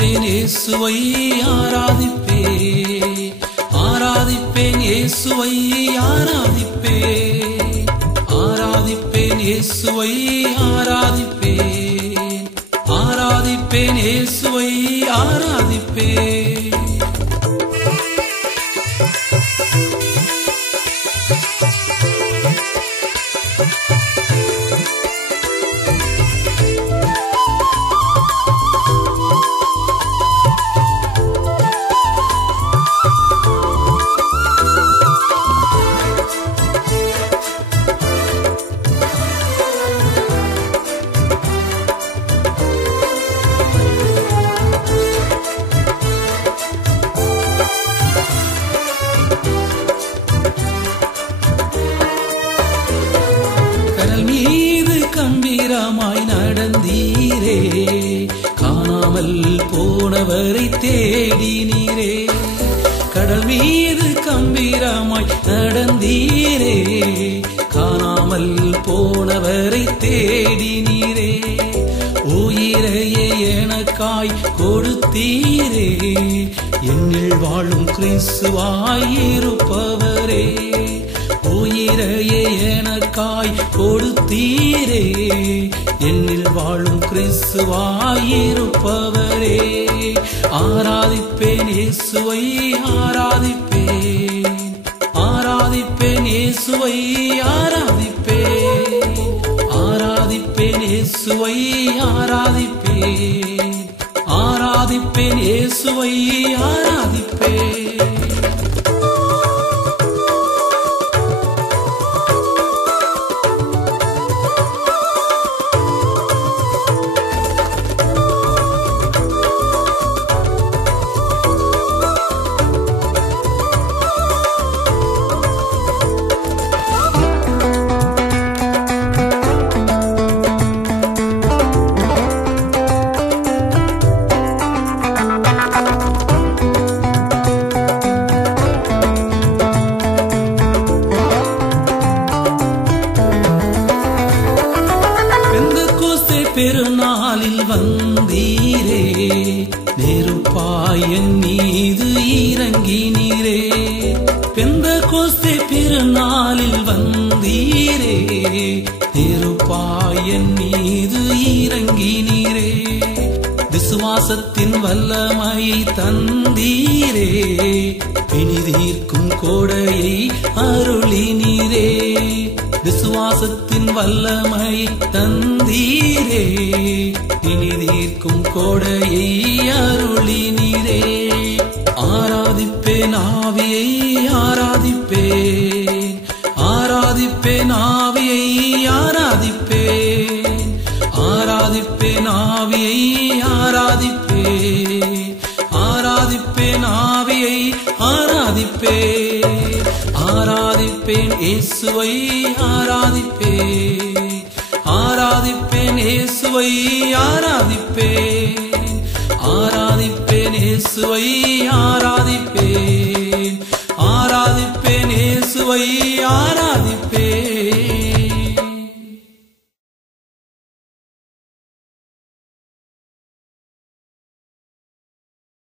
ஆராதிப்பேன் இயேசுவை ஆராதிப்பேன், ஆராதிப்பேன் இயேசுவை ஆராதிப்பேன், ஆராதிப்பேன் இயேசுவை ஆராதிப்பேன், ஆராதிப்பேன் இயேசுவை ஆராதிப்பேன். கம்பீரமாய் நடந்தீரே, காணாமல் போனவரை தேடினீரே. கடல் மீது கம்பீரமாய் நடந்தீரே, காணாமல் போனவரை தேடினீரே. உயிரையே எனக்காய் கொடுத்தீரே, என்னில் வாழும் கிறிஸ்துவாய் இருப்பவரே. உயிரையே எனக்காய் கொடுத்தீரே, என்னில் வாழும் கிறிஸ்துவாய் இருப்பவரே. ஆராதிப்பேன் இயேசுவை ஆராதிப்பேன், ஆராதிப்பேன் இயேசுவை ஆராதிப்பேன், ஆராதிப்பேன் இயேசுவை ஆராதிப்பேன், ஆராதிப்பேன் இயேசுவை ஆராதிப்பேன். பெருநாளில் வந்தீரே, நெருப்பாய் என் மீது இறங்கினீரே. பெந்தெகோஸ்தே பெருநாளில் வந்தீரே, நெருப்பாய் என் மீது இறங்கினீரே. விசுவாசத்தின் வல்லமையை தந்தீரே, பிணிதீர்க்கும் கோடையை அருளினீரே. விசுவாசத்தின் வல்லமை தந்தீரே, பிணிதீர்க்கும் கோடையை அருளினீரே. ஆராதிப்பேன் ஆவியை ஆராதிப்பேன், ஆராதிப்பேன் ஆவியை ஆராதிப்பேன், ஆராதிப்பேன் ஆவியை ஆராதிப்பேன், ஆராதிப்பேன் ஆவியை ஆராதிப்பேன். ஆராதிப்பேன் இயேசுவை ஆராதிப்பேன், ஆராதிப்பேன் இயேசுவை ஆராதிப்பேன், ஆராதிப்பேன் இயேசுவை ஆராதிப்பேன், ஆராதிப்பேன் இயேசுவை ஆராதிப்பேன்.